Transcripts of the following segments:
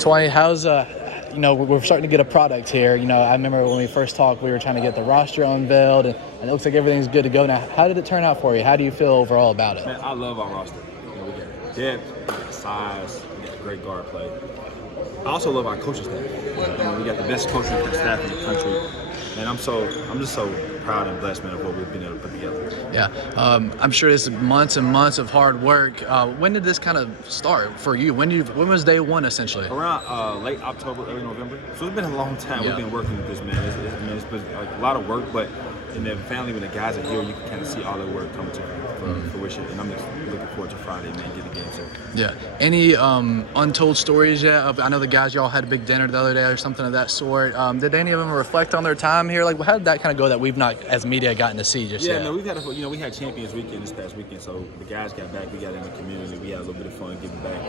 20. How's we're starting to get a product here. I remember when we first talked, we were trying to get the roster unveiled, and it looks like everything's good to go now. How did it turn out for you? How do you feel overall about it? Man, I love our roster. We got depth, we got size, we got great guard play. I also love our coaching staff. We got the best coaching staff in the country, and I'm just so proud and blessed, man, of what we've been able to put together. Yeah, I'm sure this is months and months of hard work. When did this kind of start for you? When was day one, essentially? Around late October, early November. So it's been a long time. We've been working with this, man. It's been like a lot of work, but in the family, when the guys are here, you can kind of see all the work come to fruition. And I'm just looking forward to Friday, man, get the game started. Yeah. Any untold stories yet? I know the guys, y'all had a big dinner the other day or something of that sort. Did any of them reflect on their time here? Like, how did that kind of go that we've not, as media, gotten to see just yet? Yeah, no, we had Champions Weekend this past weekend, so the guys got back. We got in the community. We had a little bit of fun giving back.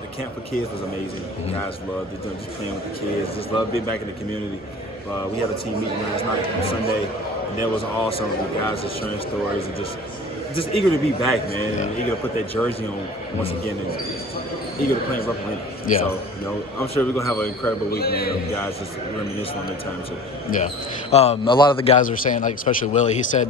The camp for kids was amazing. The guys loved it, just playing with the kids. Just loved being back in the community. We had a team meeting last night on Sunday, and that was awesome. The guys just sharing stories and just eager to be back, man, and eager to put that jersey on once again, and eager to play in Rubber Lane. Yeah. So, I'm sure we're going to have an incredible week, man, of guys just reminiscing on their time, too. Yeah. A lot of the guys are saying, like, especially Willie, he said,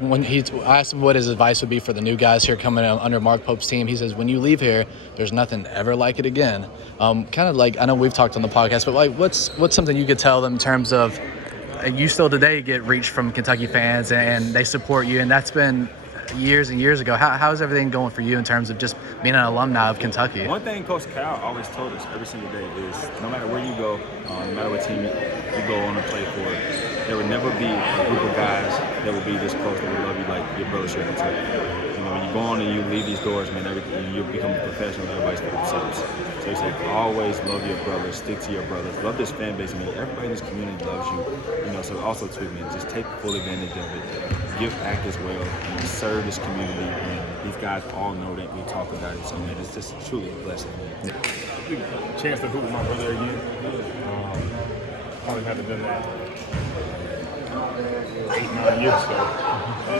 when I asked him what his advice would be for the new guys here coming under Mark Pope's team, he says, when you leave here, there's nothing ever like it again. Kind of like, I know we've talked on the podcast, but, like, what's something you could tell them in terms of you still today get reach from Kentucky fans and they support you, and that's been years and years ago. How's everything going for you in terms of just being an alumni of Kentucky? One thing Coach Cal always told us every single day is no matter where you go, no matter what team you go on and play for, there would never be a group of guys that would be this close that would love you like your brother should Kentucky. When you go on and you leave these doors, man, you become a professional. Everybody's for themselves. So he said, always love your brothers, stick to your brothers, love this fan base. I mean, everybody in this community loves you. So also too, man, just take full advantage of it. Give back as well, and serve this community. And these guys all know that we talk about it. So man, it's just truly a blessing. Man. Chance to hoop with my brother again. Probably haven't done that 8-9 years ago.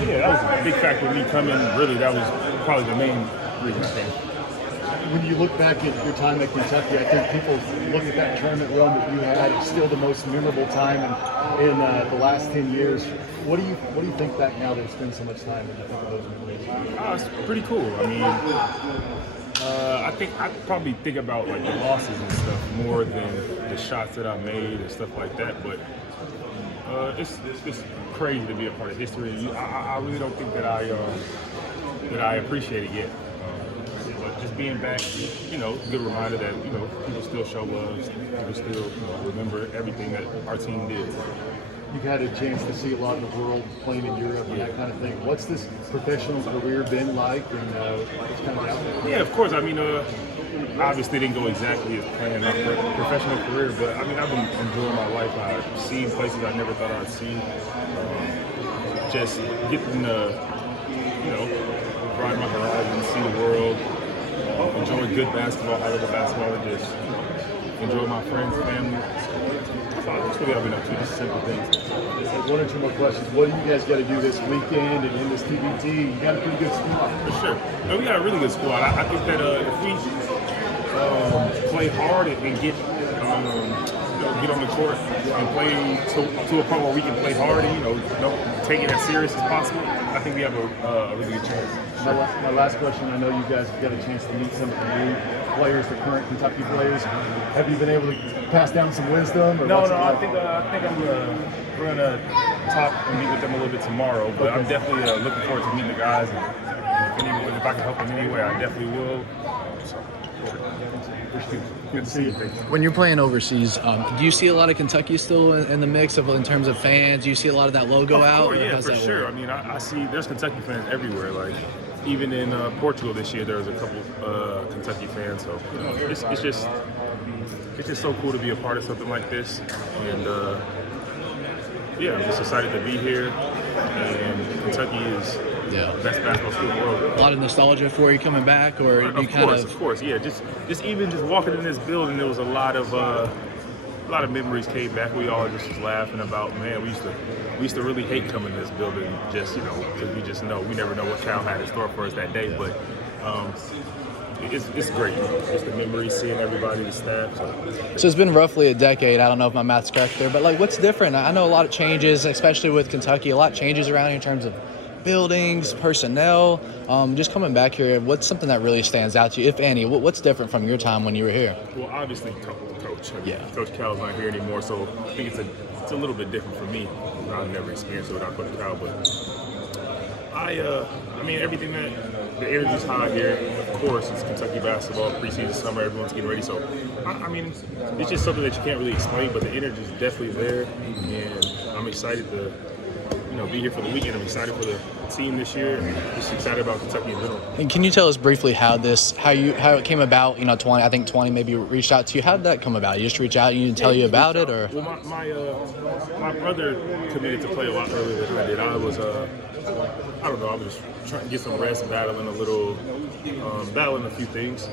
That was a big factor in me coming. Really, that was probably the main reason I came. When you look back at your time at Kentucky, I think people look at that tournament run that you had. It's still the most memorable time in the last 10 years. What do you think back now that it's been so much time when you think of those memories? It's pretty cool. I mean, I probably think about like the losses and stuff more than the shots that I made and stuff like that. But it's crazy to be a part of history. I really don't think that I appreciate it yet. But just being back, good reminder that people still show love, people still remember everything that our team did. You've had a chance to see a lot of the world playing in Europe and that kind of thing. What's this professional career been like, and what's kind of out there? Yeah, of course. I mean, obviously didn't go exactly as planned my professional career, but I mean, I've been enjoying my life. I've seen places I never thought I'd see. Just getting to, broaden my horizons, see the world, enjoy good basketball, high-level basketball, and just enjoy my friends, family. That's really what I've been up to, just simple things. One or two more questions. What do you guys got to do this weekend and in this TBT? You got a pretty good squad. For sure. No, we got a really good squad. I think that if we play hard and get on the court and play to a point where we can play hard and don't take it as serious as possible, I think we have a really good chance. My last question, I know you guys got a chance to meet some of the new players, the current Kentucky players. Have you been able to pass down some wisdom? Or No, I think we're gonna talk and meet with them a little bit tomorrow. But I'm definitely looking forward to meeting the guys, and if I can help them in any way, I definitely will. Good to see you. When you're playing overseas, do you see a lot of Kentucky still in the mix in terms of fans? Do you see a lot of that logo out? Yeah, for sure. I mean, I see there's Kentucky fans everywhere. Like even in Portugal this year, there was a couple Kentucky fans. So it's just so cool to be a part of something like this. And I'm just excited to be here. And Kentucky is the best basketball school in the world. A lot of nostalgia for you coming back, or of course, yeah. Just walking in this building, there was a lot of memories came back. We all just was laughing about, man, we used to really hate coming to this building, just because we just know we never know what Cal had in store for us that day. But it's great. Just the memories, seeing everybody, the staff. So it's been roughly a decade. I don't know if my math's correct there, but like, what's different? I know a lot of changes, especially with Kentucky. A lot changes around here in terms of buildings, personnel. Just coming back here, what's something that really stands out to you, if any? What's different from your time when you were here? Well, obviously, coach. Yeah. Coach Cal's not here anymore, so I think it's a little bit different for me. I've never experienced it without Coach Cal, but I mean, everything the energy's high here. Of course, it's Kentucky basketball, preseason, summer, everyone's getting ready. So, I mean, it's just something that you can't really explain, but the energy's definitely there, and I'm excited to, be here for the weekend. I'm excited for the team this year, and just excited about Kentucky in general. And can you tell us briefly how it came about? 20 maybe reached out to you. How did that come about? You just reach out and you didn't tell you about it, or? Well, my brother committed to play a lot earlier than I did. I was I don't know. I was just trying to get some rest, battling a few things.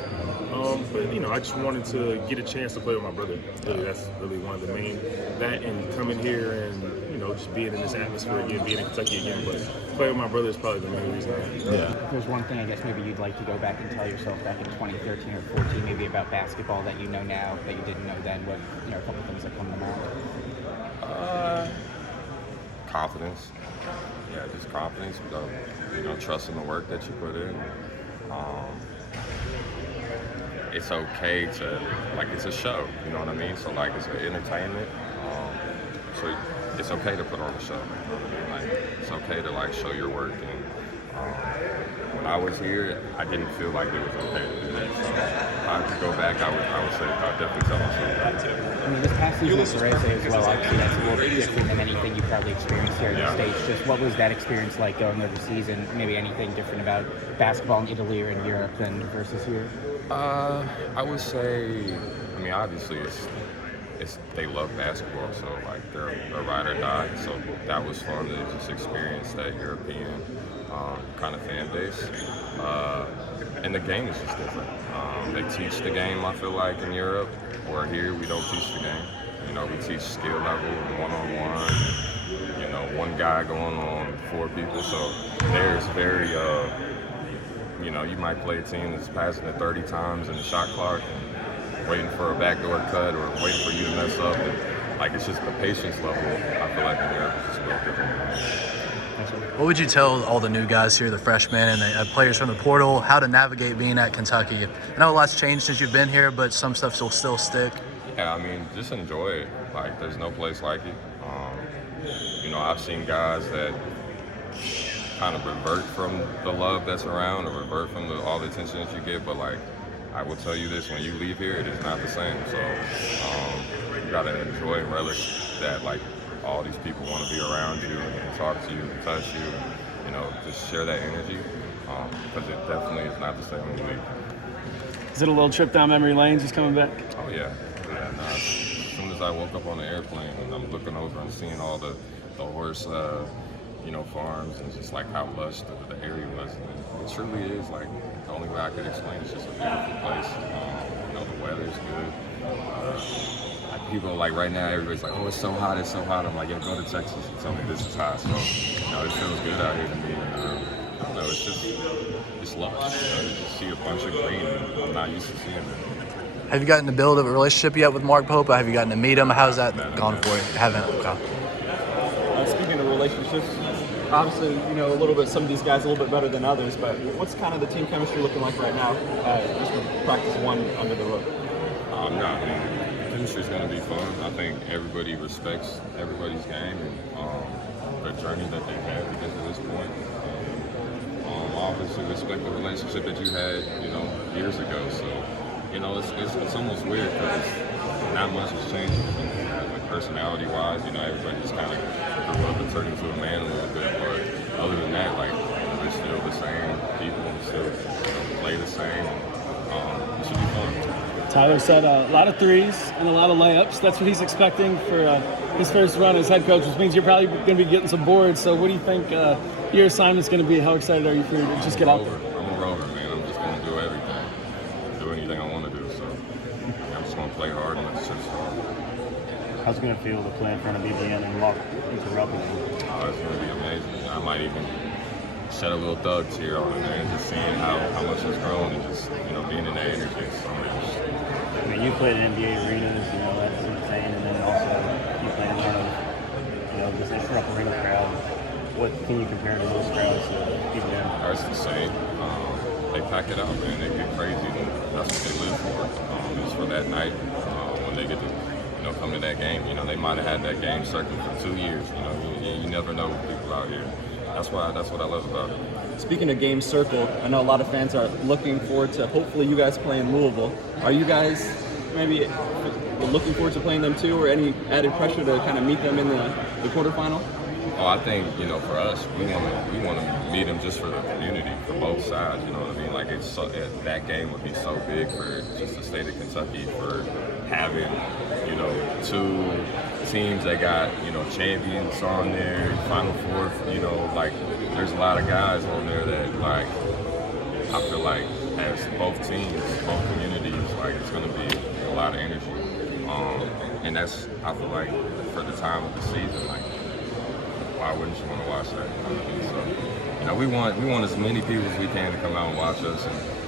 But I just wanted to get a chance to play with my brother. Really, that's really one of the main. That and coming here and just being in this atmosphere again, being in Kentucky again. But playing with my brother is probably the main reason. Yeah. If there's one thing I guess maybe you'd like to go back and tell yourself back in 2013 or 14, maybe about basketball that you know now that you didn't know then. What a couple things that come to mind. Confidence. Yeah, just confidence. Trust in the work that you put in. It's okay to, it's a show, you know what I mean? So, it's an entertainment. So it's okay to put on a show, you know what I mean? It's okay to, show your work. And when I was here, I didn't feel like it was okay to do that. So if I could go back, I would say I'd definitely tell myself that. I mean, this past season at Perez as well, obviously that's a little bit different than anything you probably experienced here in the States. Just what was that experience like going overseas, and maybe anything different about basketball in Italy or in Europe than versus here? I would say, obviously it's they love basketball, so they're a ride or die. So that was fun to just experience that European kind of fan base. And the game is just different. They teach the game, I feel like, in Europe, where here we don't teach the game. We teach skill level, one-on-one, one guy going on 4 people. So there's very, you might play a team that's passing it 30 times in the shot clock, waiting for a backdoor cut or waiting for you to mess up. And, it's just the patience level, I feel like in Europe is just a little different. What would you tell all the new guys here, the freshmen and the players from the portal, how to navigate being at Kentucky? I know a lot's changed since you've been here, but some stuff will still stick. Yeah, just enjoy it. There's no place like it. I've seen guys that kind of revert from the love that's around or revert from all the attention that you get, but I will tell you this, when you leave here, it is not the same. So you gotta enjoy and relish that all these people want to be around you and talk to you and touch you and just share that energy, because it definitely is not the same when you leave. Is it a little trip down memory lane just coming back? Oh yeah. No, as soon as I woke up on the airplane and I'm looking over and seeing all the horse farms and just how lush the area was, and it truly is the only way I could explain it. It's just a beautiful place. The weather's good. People right now, everybody's oh, it's so hot, it's so hot. I'm yeah, go to Texas and tell me this is hot. So it feels good out here to me. And I don't know, it's lush. You just see a bunch of green. I'm not used to seeing it. Have you gotten to build a relationship yet with Mark Pope? Have you gotten to meet him? How's that gone for you? Haven't. Okay. Speaking of relationships, obviously, a little bit, some of these guys a little bit better than others, but what's kind of the team chemistry looking like right now, just to practice one under the roof? Chemistry's going to be fun. I think everybody respects everybody's game and the journey that they've had to get to this point. Obviously respect the relationship that you had, years ago. So, it's almost weird because not much has changed, personality-wise. Everybody just kind of grew up and turned into a man a little bit. But other than that, we're still the same people, we still play the same. It should be fun. Tyler said a lot of threes and a lot of layups. That's what he's expecting for his first run as head coach, which means you're probably going to be getting some boards. So what do you think your assignment's going to be? How excited are you for you to just get out there? I'm a rover, man. I'm just going to do everything. Do anything I want to do. So I'm just going to play hard and let the shit start. How's it going to feel to play in front of BBN and walk into Rupping? Oh, it's going to be amazing. I might even shed a little thug tear on it, and just seeing how much it's grown and just, being in that energy. So, I mean, you played in NBA arenas, that's insane, and then also you played in front of, this rough arena crowd. What can you compare to those crowds even now? It's the same. They pack it out, man. They get crazy. That's what they live for. It's for that night when they get to, come to that game. They might have had that game circling for 2 years. You never know with people out here. That's what I love about it. Speaking of game circle, I know a lot of fans are looking forward to hopefully you guys play in Louisville. Are you guys maybe looking forward to playing them too, or any added pressure to kind of meet them in the quarterfinal? Oh, I think, for us, we want to meet them just for the community, for both sides, you know what I mean? Like, that game would be so big for just the state of Kentucky, for having, 2 teams that got, champions on there, Final Four, like, there's a lot of guys on there that, like, I feel like as both teams, both communities, like, it's going to be a lot of energy. And that's, I feel like, for the time of the season, like, why wouldn't you want to watch that? So, we want as many people as we can to come out and watch us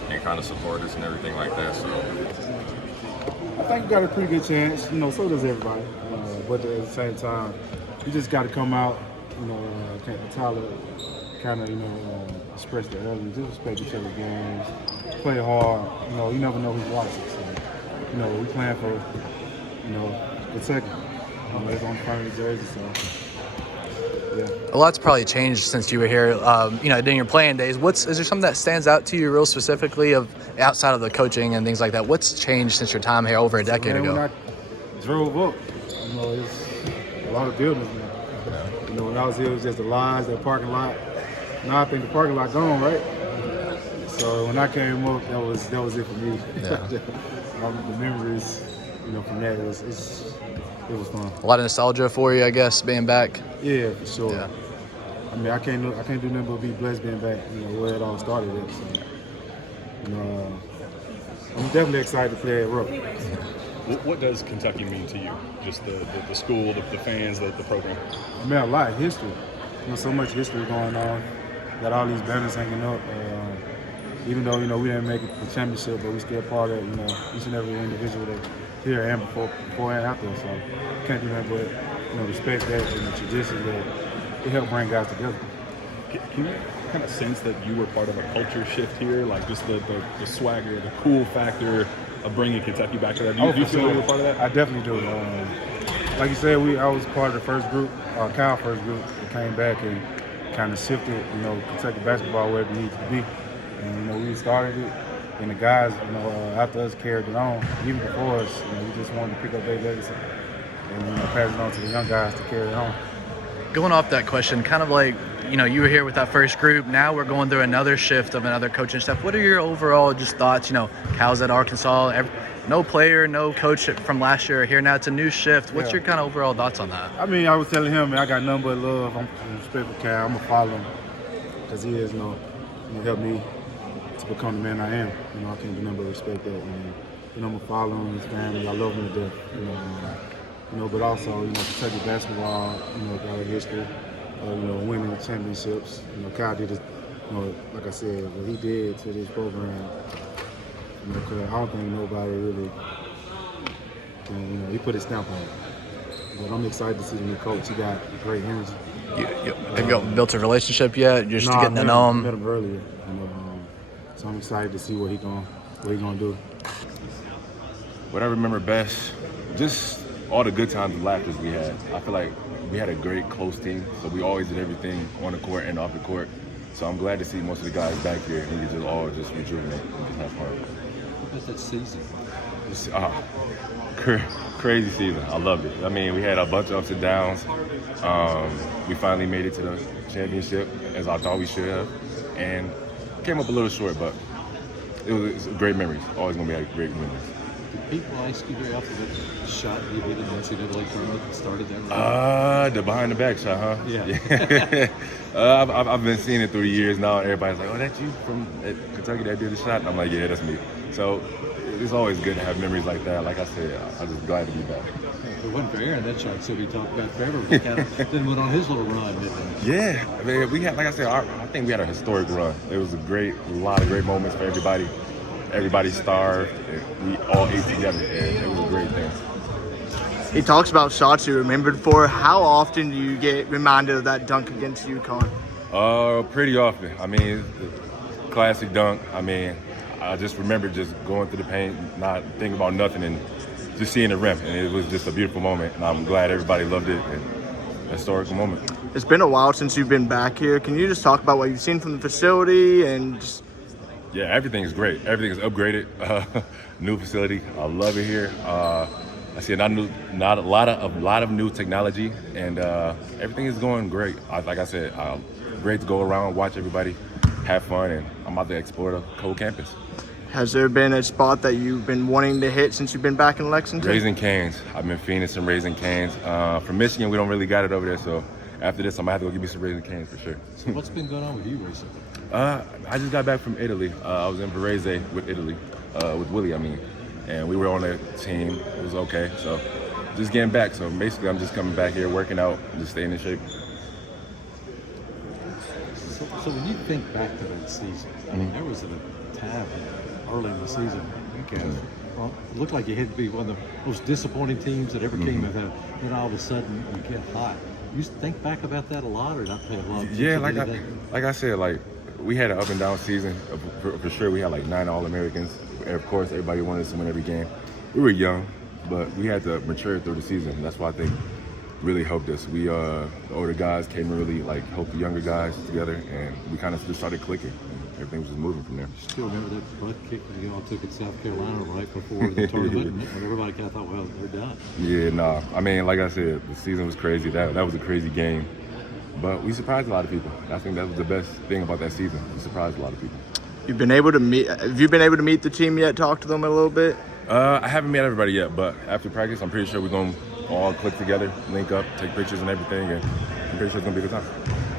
and kind of support us and everything like that. So, I think we got a pretty good chance. So does everybody. But at the same time, you just got to come out. Tyler kind of expressed it earlier. Just respect each other's games, play hard. You never know who's watching. So, we playing for Kentucky. It's on the front of the jersey. So. Yeah. A lot's probably changed since you were here, during your playing days. Is there something that stands out to you real specifically of outside of the coaching and things like that? What's changed since your time here over a decade ago? When I drove up, it's a lot of buildings now. When I was here, it was just the lines, that parking lot. Now I think the parking lot gone, right? So when I came up, that was it for me. Yeah. The memories, from that, it was fun. A lot of nostalgia for you, I guess, being back. Yeah, for sure. Yeah. I mean, I can't do nothing but be blessed being back. Where it all started at. So, I'm definitely excited to play at Rupp. What does Kentucky mean to you? Just the school, the fans, the program? I mean, a lot of history. So much history going on. Got all these banners hanging up. Even though we didn't make it to the championship, but we still part of each and every individual that here and before and after. So can't do nothing but respect that and the tradition that it helped bring guys together. Can you kind of sense that you were part of a culture shift here, like just the swagger, the cool factor of bringing Kentucky back to that? Do you feel you were part of that? I definitely do. Like you said, I was part of the first group, Cal first group that came back and kind of shifted, Kentucky basketball where it needs to be. And we started it, and the guys, after us carried it on. Even before us, we just wanted to pick up their legacy and pass it on to the young guys to carry it on. Going off that question, kind of like, you were here with that first group. Now we're going through another shift of another coaching staff. What are your overall just thoughts? Cal's at Arkansas, no player, no coach from last year here. Now it's a new shift. What's your kind of overall thoughts on that? I mean, I was telling him, man, I got nothing but love. I'm respect for Cal. I'm going to follow him because he has, helped me to become the man I am. I can't do nothing but respect that. And, I'm going to follow him, his family. I love him to death. But also, Kentucky basketball, got a history of, winning championships. Kyle did his, like I said, what he did to this program. Because I don't think nobody really can, he put his stamp on it. But I'm excited to see the new coach. He got great energy. Have you built a relationship yet? You're just getting to know him? I met him earlier. So I'm excited to see what he gonna do. What I remember best, just all the good times and laughters we had. I feel like we had a great close team, so we always did everything on the court and off the court. So I'm glad to see most of the guys back here and we just all just rejuvenate and just have fun. What was that season? Crazy season. I loved it. I mean, we had a bunch of ups and downs. We finally made it to the championship, as I thought we should have, and came up a little short, but it was great memories. Always gonna be great memories. Did people ask you very often what shot you hit in NCAA tournament that started that? The behind the back shot, huh? Yeah. I've been seeing it through the years now, and everybody's like, "Oh, that's you from Kentucky that did the shot?" And I'm like, "Yeah, that's me." So it's always good to have memories like that. Like I said, I'm just glad to be back. If it wasn't for Aaron, that shot still be talked about forever. He kind of then went on his little run, didn't he? Yeah, I mean, we had, like I said, I think we had a historic run. It was a lot of great moments for everybody. Everybody starved. And we all ate together, and it was a great thing. He talks about shots you remembered for. How often do you get reminded of that dunk against UConn? Pretty often. I mean, classic dunk. I mean, I just remember just going through the paint, not thinking about nothing, and just seeing the rim. And it was just a beautiful moment, and I'm glad everybody loved it. And a historical moment. It's been a while since you've been back here. Can you just talk about what you've seen from the facility and just... Yeah, everything is great. Everything is upgraded. New facility. I love it here. I see a lot of new technology, and everything is going great. Like I said, great to go around, watch everybody, have fun, and I'm about to explore the whole campus. Has there been a spot that you've been wanting to hit since you've been back in Lexington? Raising Cane's. I've been fiending some Raising Cane's. From Michigan, we don't really got it over there, so after this, I'm gonna have to go give me some Raising Cane's for sure. So what's been going on with you recently? I just got back from Italy. I was in Varese with Italy, with Willie, I mean. And we were on a team. It was okay. So just getting back. So basically, I'm just coming back here, working out, just staying in shape. So when you think back to that season, I mean, there was a time early in the season, it looked like you had to be one of the most disappointing teams that ever came out. Then all of a sudden, you get hot. You think back about that a lot, or not pay a lot? Yeah, like I said, like we had an up and down season. For sure, we had like 9 All-Americans. Of course, everybody wanted us to win every game. We were young, but we had to mature through the season. That's why I think really helped us. We, the older guys came to really like help the younger guys together, and we kind of just started clicking. And everything was just moving from there. Still remember that butt kick that you all took at South Carolina right before the tournament, when everybody kind of thought, well, they're done. Yeah, nah. I mean, like I said, the season was crazy. That was a crazy game. But we surprised a lot of people. I think that was the best thing about that season. We surprised a lot of people. Have you been able to meet the team yet? Talk to them a little bit? I haven't met everybody yet, but after practice, I'm pretty sure we're going to all click together, link up, take pictures and everything, and I'm pretty sure it's going to be a good time.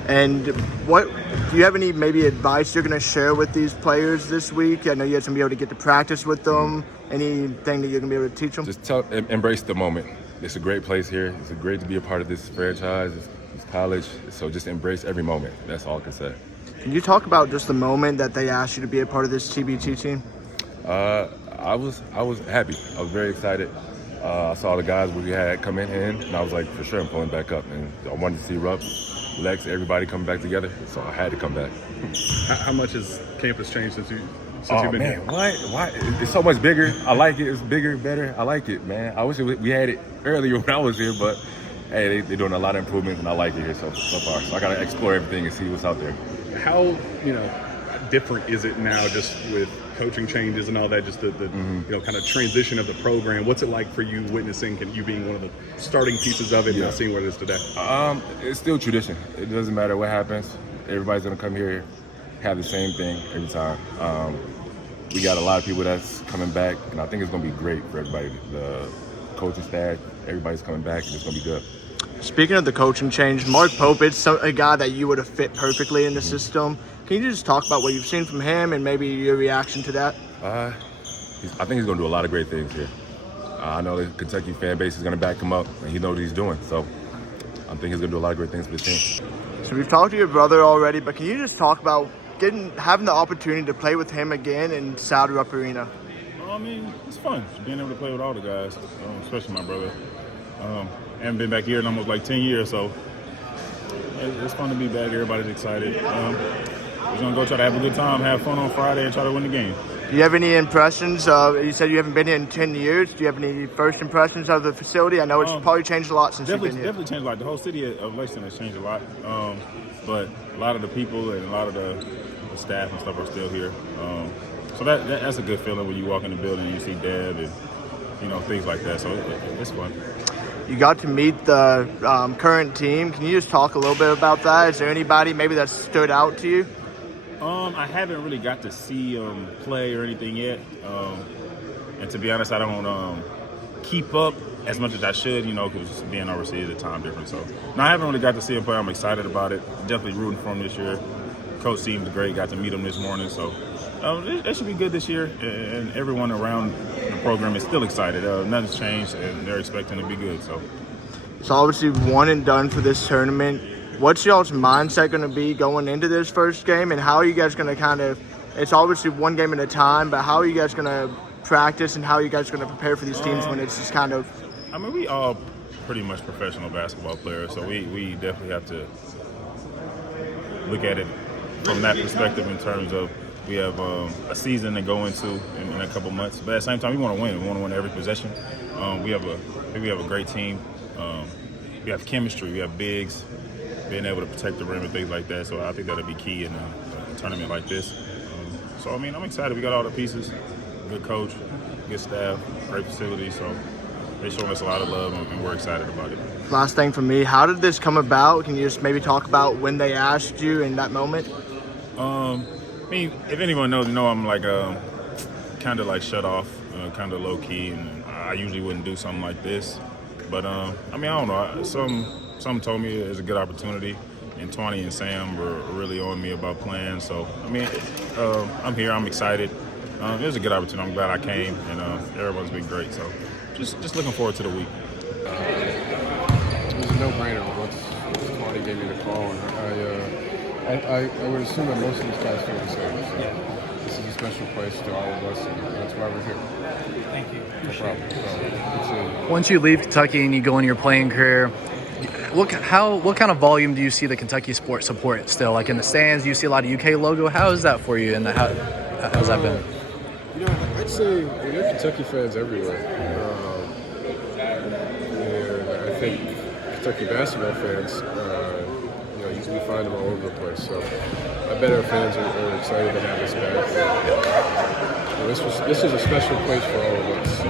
And what do you have any maybe advice you're going to share with these players this week? I know you guys going to be able to get to practice with them. Anything that you're going to be able to teach them? Just embrace the moment. It's a great place here. It's great to be a part of this franchise. It's college, so just embrace every moment. That's all I can say. Can you talk about just the moment that they asked you to be a part of this TBT team? I was happy. I was very excited. I saw the guys we had coming in, and I was like, for sure, I'm pulling back up. And I wanted to see Rupp, Lex, everybody coming back together, so I had to come back. How much has campus changed since you've been man, here? Why? It's so much bigger. I like it. It's bigger, better. I like it, man. I wish we had it earlier when I was here, but hey, they're doing a lot of improvements, and I like it here so far. So I got to explore everything and see what's out there. How different is it now, just with coaching changes and all that, just the kind of transition of the program? What's it like for you witnessing and you being one of the starting pieces of it and seeing what it is today? It's still tradition. It doesn't matter what happens. Everybody's gonna come here, have the same thing every time. We got a lot of people that's coming back, and I think it's gonna be great for everybody. The coaching staff, everybody's coming back, and it's gonna be good. Speaking of the coaching change, Mark Pope, it's a guy that you would have fit perfectly in the system. Can you just talk about what you've seen from him and maybe your reaction to that? I think he's going to do a lot of great things here. I know the Kentucky fan base is going to back him up, and he knows what he's doing. So I think he's going to do a lot of great things for the team. So we've talked to your brother already, but can you just talk about having the opportunity to play with him again in Saudi Rupp Arena? I mean, it's fun being able to play with all the guys, especially my brother. I haven't been back here in almost like 10 years, so it's fun to be back. Everybody's excited. We're going to go try to have a good time, have fun on Friday, and try to win the game. Do you have any impressions? You said you haven't been here in 10 years. Do you have any first impressions of the facility? I know it's probably changed a lot since you've been here. Definitely changed a lot. The whole city of Lexington has changed a lot. But a lot of the people and a lot of the staff and stuff are still here. So that's a good feeling when you walk in the building and you see Deb and things like that. So it's fun. You got to meet the current team. Can you just talk a little bit about that? Is there anybody maybe that stood out to you? I haven't really got to see play or anything yet. And to be honest, I don't keep up as much as I should, because being overseas, the time difference. So, no, I haven't really got to see him play. I'm excited about it. Definitely rooting for him this year. Coach seems great. Got to meet him this morning. So, That should be good this year, and everyone around the program is still excited. Nothing's changed, and they're expecting to be good. So It's obviously one and done for this tournament. What's y'all's mindset going to be going into this first game, and how are you guys going to kind of, it's obviously one game at a time, but how are you guys going to practice and how are you guys going to prepare for these teams when it's just kind of... I mean, we all pretty much professional basketball players, so we definitely have to look at it from that perspective in terms of we have a season to go into in a couple months, but at the same time, we want to win. We want to win every possession. We have a great team. We have chemistry. We have bigs, being able to protect the rim and things like that. So I think that'll be key in a tournament like this. So I mean, I'm excited. We got all the pieces. Good coach, good staff, great facilities. So they're showing us a lot of love, and we're excited about it. Last thing for me, how did this come about? Can you just maybe talk about when they asked you in that moment? I mean, if anyone knows, I'm like kind of like shut off, kind of low key, and I usually wouldn't do something like this. But I mean, I don't know. Some told me it's a good opportunity, and Tawny and Sam were really on me about playing. So I mean, I'm here. I'm excited. It was a good opportunity. I'm glad I came, and everyone's been great. So just looking forward to the week. It was a no-brainer once Tawny gave me the call, and I would assume that most of these guys feel the same. So this is a special place to all of us, and that's why we're here. Thank you. No problem. Good seeing you. Once you leave Kentucky and you go in your playing career, what kind of volume do you see the Kentucky sport support still? Like in the stands, do you see a lot of UK logo? How is that for you, and how's that been? I'd say there are Kentucky fans everywhere. And I think Kentucky basketball fans, we find them all over the place. So I bet our fans are excited to have us back. This is a special place for all of us.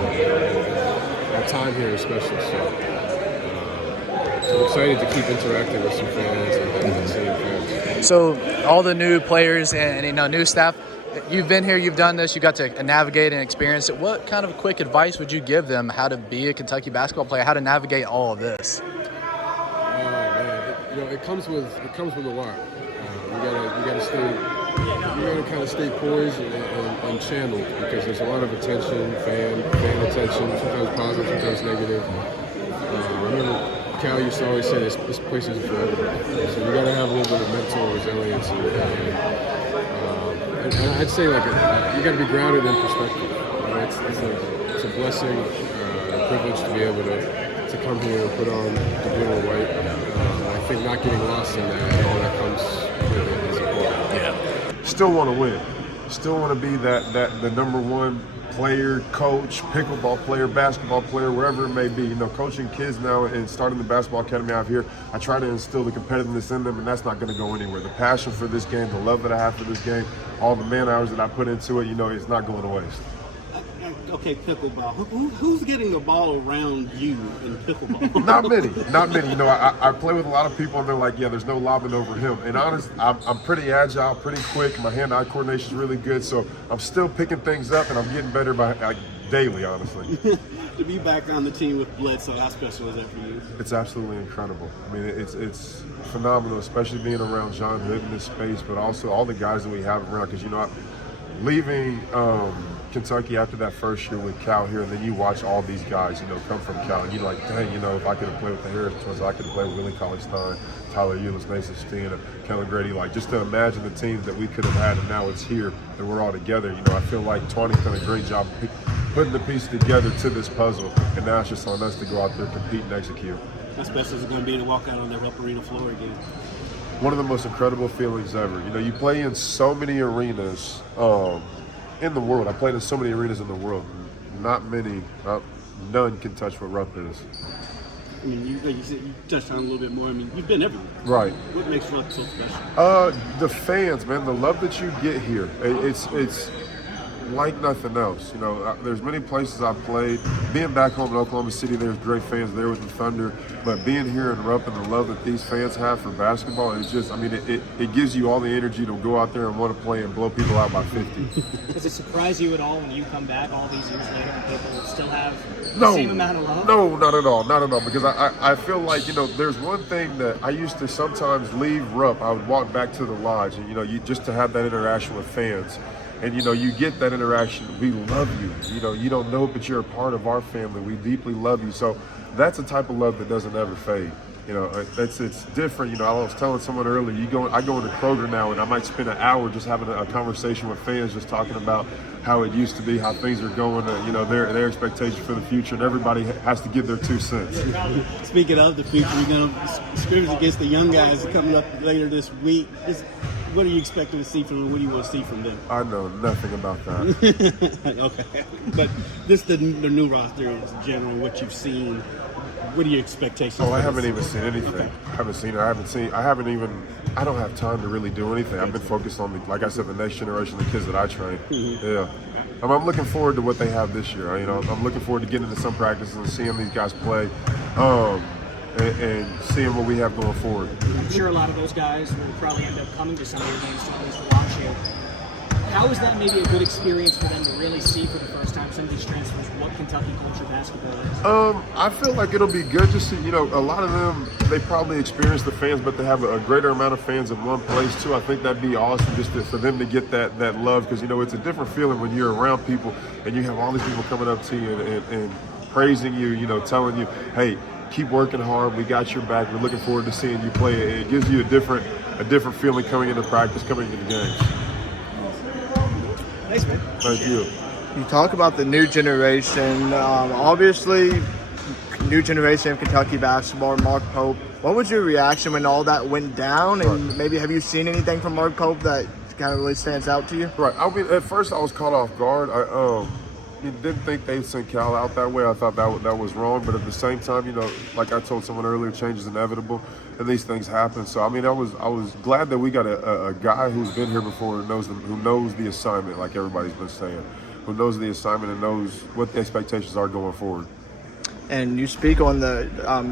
Our time here is special. So I'm excited to keep interacting with some fans and seeing fans. So all the new players and new staff, you've been here, you've done this, you got to navigate and experience it. What kind of quick advice would you give them how to be a Kentucky basketball player, how to navigate all of this? It comes with a lot. You gotta kind of stay poised and channeled because there's a lot of attention, fan attention, sometimes positive, sometimes negative. I remember Cal used to always say this place isn't for everybody. So you gotta have a little bit of mental resilience and I'd say you gotta be grounded in perspective. It's a blessing, a privilege to be able to come here and put on the blue and white. I think not getting lost in that and all that comes with it is important. Yeah. Still want to win. Still want to be the number one player, coach, pickleball player, basketball player, wherever it may be. Coaching kids now and starting the basketball academy out here, I try to instill the competitiveness in them, and that's not going to go anywhere. The passion for this game, the love that I have for this game, all the man hours that I put into it, it's not going to waste. Okay, pickleball. Who's getting the ball around you in pickleball? Not many. I play with a lot of people, and they're like, yeah, there's no lobbing over him. And honest, I'm pretty agile, pretty quick. My hand-eye coordination is really good, so I'm still picking things up, and I'm getting better by daily, honestly. To be back on the team with Bledsoe, how special is that for you? It's absolutely incredible. I mean, it's phenomenal, especially being around John Hood in this space, but also all the guys that we have around. Because leaving Kentucky after that first year with Cal here, and then you watch all these guys, come from Cal, and you're like, dang, if I could have played with the Harris twins, I could have played with Willie Cauley-Stein, Tyler Eulis, Nathan Steen, Kellen Grady. Just to imagine the teams that we could have had, and now it's here, and we're all together. I feel like Tawny's done a great job putting the pieces together to this puzzle, and now it's just on us to go out there, compete, and execute. How special is it going to be to walk out on that Rupp Arena floor again? One of the most incredible feelings ever. You play in so many arenas in the world. I played in so many arenas in the world. None can touch what Rupp is. I mean, like you said, you touched on it a little bit more. I mean, you've been everywhere. Right. What makes Rupp so special? The fans, man. The love that you get here. It's like nothing else. There's many places I've played. Being back home in Oklahoma City, there's great fans there with the Thunder. But being here in Rupp and the love that these fans have for basketball, it's just, it gives you all the energy to go out there and want to play and blow people out by 50. Does it surprise you at all when you come back all these years later and people still have the same amount of love? No, not at all. Because I feel like, there's one thing that I used to sometimes leave Rupp. I would walk back to the lodge and, you just to have that interaction with fans. And, you get that interaction. We love you. You don't know, but you're a part of our family. We deeply love you. So that's a type of love that doesn't ever fade. It's different. I was telling someone earlier, I go into Kroger now and I might spend an hour just having a conversation with fans, just talking about how it used to be, how things are going, their expectations for the future, and everybody has to give their 2 cents. Speaking of the future, you're going to scrimmage against the young guys coming up later this week. What are you expecting to see from them? What do you want to see from them? I know nothing about that. Okay. But the new roster in general, what you've seen, what are your expectations? I haven't even seen anything. Okay. I don't have time to really do anything. I've been focused on, like I said, the next generation of kids that I train. Mm-hmm. Yeah. I'm looking forward to what they have this year. I'm looking forward to getting into some practices and seeing these guys play. And seeing what we have going forward. I'm sure a lot of those guys will probably end up coming to some of your games to watch you. How is that maybe a good experience for them to really see for the first time, some of these transfers, what Kentucky culture basketball is? I feel like it'll be good to see, a lot of them, they probably experience the fans, but they have a greater amount of fans in one place too. I think that'd be awesome just for them to get that love, because, it's a different feeling when you're around people and you have all these people coming up to you and praising you, telling you, hey, keep working hard. We got your back. We're looking forward to seeing you play. It gives you a different feeling coming into practice, coming into games. Thanks, man. Thank you. You talk about the new generation. Obviously, new generation of Kentucky basketball, Mark Pope. What was your reaction when all that went down? And maybe have you seen anything from Mark Pope that kind of really stands out to you? Right. At first I was caught off guard. I didn't think they'd send Cal out that way. I thought that was wrong. But at the same time, like I told someone earlier, change is inevitable, and these things happen. So I was glad that we got a guy who's been here before, who knows the assignment, like everybody's been saying, who knows the assignment and knows what the expectations are going forward. And you speak on the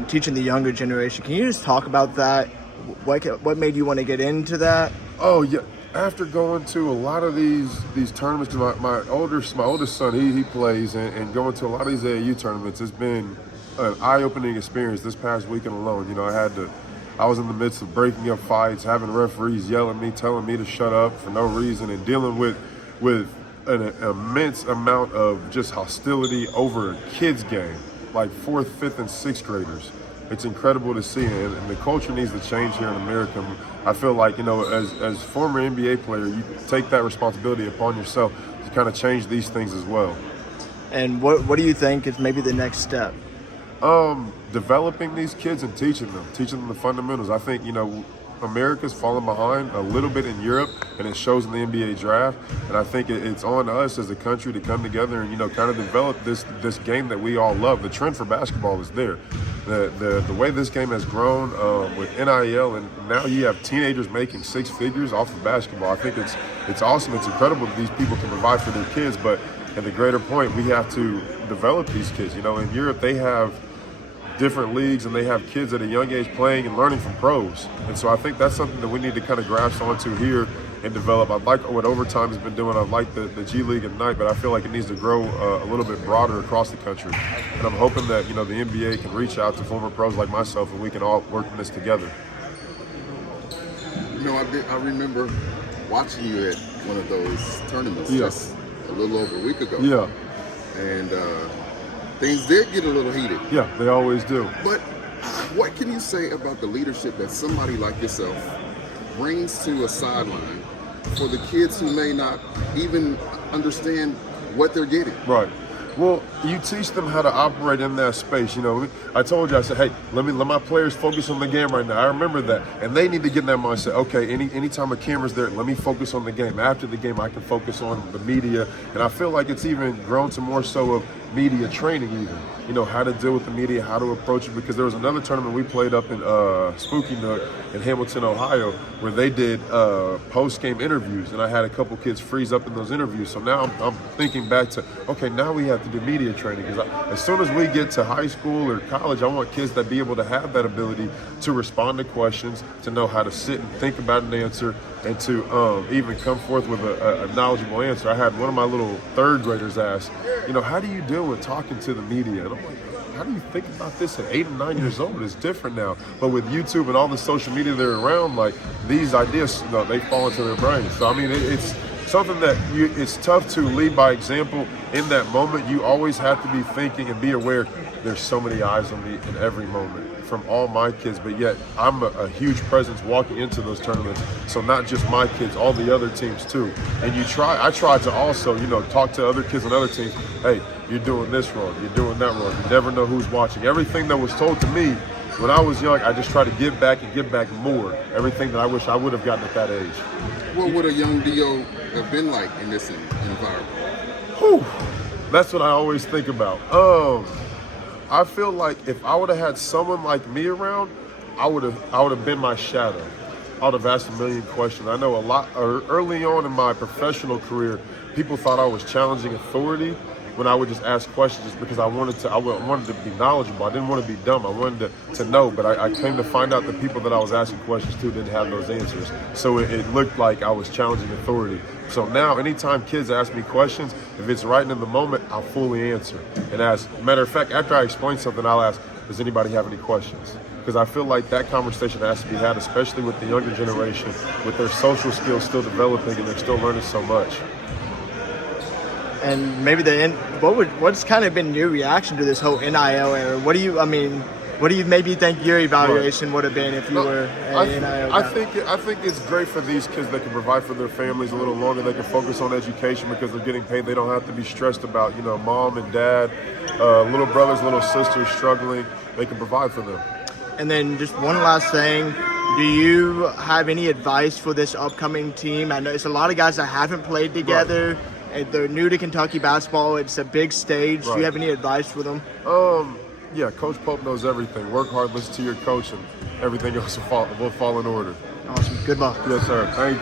teaching the younger generation. Can you just talk about that? What made you want to get into that? Oh yeah. After going to a lot of these tournaments, my oldest son, he plays, and going to a lot of these AAU tournaments, it's been an eye-opening experience this past weekend alone. I was in the midst of breaking up fights, having referees yell at me, telling me to shut up for no reason, and dealing with an immense amount of just hostility over a kid's game, like 4th, 5th, and 6th graders. It's incredible to see, and the culture needs to change here in America. I feel like, as former NBA player, you take that responsibility upon yourself to kind of change these things as well. And what do you think is maybe the next step? Developing these kids and teaching them the fundamentals. I think, America's fallen behind a little bit in Europe, and it shows in the NBA draft. And I think it's on us as a country to come together and, kind of develop this game that we all love. The trend for basketball is there. The way this game has grown with NIL, and now you have teenagers making 6 figures off of basketball. I think it's awesome. It's incredible that these people can provide for their kids. But at the greater point, we have to develop these kids. In Europe, they have different leagues, and they have kids at a young age playing and learning from pros. And so I think that's something that we need to kind of grasp onto here and develop. I like what Overtime has been doing. I like the G League at night, but I feel like it needs to grow a little bit broader across the country. And I'm hoping that, the NBA can reach out to former pros like myself, and we can all work on this together. I remember watching you at one of those tournaments just a little over a week ago. Yeah. And things did get a little heated. Yeah, they always do. But what can you say about the leadership that somebody like yourself brings to a sideline for the kids who may not even understand what they're getting? Right. Well, you teach them how to operate in that space. I told you, I said, hey, let my players focus on the game right now. I remember that. And they need to get in that mindset. Okay, anytime a camera's there, let me focus on the game. After the game, I can focus on the media. And I feel like it's even grown to more so of media training even. How to deal with the media, how to approach it. Because there was another tournament we played up in Spooky Nook in Hamilton, Ohio, where they did post-game interviews. And I had a couple kids freeze up in those interviews. So now I'm thinking back to, okay, now we have to do media training. Because as soon as we get to high school or college, I want kids to be able to have that ability to respond to questions, to know how to sit and think about an answer, and to even come forth with a knowledgeable answer. I had one of my little 3rd graders ask, how do you deal with talking to the media? And I'm like, how do you think about this at 8 and 9 years old? It's different now. But with YouTube and all the social media they're around, like these ideas, they fall into their brains. So I mean, something that it's tough to lead by example in that moment. You always have to be thinking and be aware there's so many eyes on me in every moment from all my kids, but yet I'm a huge presence walking into those tournaments. So not just my kids, all the other teams too. And I try to also, talk to other kids on other teams. Hey, you're doing this wrong, you're doing that wrong. You never know who's watching. Everything that was told to me when I was young, I just try to give back and give back more. Everything that I wish I would have gotten at that age. What would a young Dio have been like in this environment? Whew, that's what I always think about. I feel like if I would have had someone like me around, I would have been my shadow. I would have asked a million questions. I know early on in my professional career, people thought I was challenging authority when I would just ask questions just because I wanted to be knowledgeable. I didn't want to be dumb. I wanted to know, but I came to find out the people that I was asking questions to didn't have those answers. So it looked like I was challenging authority. So now anytime kids ask me questions, if it's right in the moment, I'll fully answer. And matter of fact, after I explain something, I'll ask, does anybody have any questions? Because I feel like that conversation has to be had, especially with the younger generation, with their social skills still developing and they're still learning so much. And maybe what's kind of been your reaction to this whole NIL era? What do you maybe think your evaluation would have been if you were an NIL guy? I think it's great for these kids that can provide for their families a little longer. They can focus on education because they're getting paid. They don't have to be stressed about, mom and dad, little brothers, little sisters struggling. They can provide for them. And then just one last thing. Do you have any advice for this upcoming team? I know it's a lot of guys that haven't played together. Right. They're new to Kentucky basketball. It's a big stage. Right. Do you have any advice for them? Yeah, Coach Pope knows everything. Work hard, listen to your coach, and everything else will fall in order. Awesome. Good luck. Yes, sir. Thank you.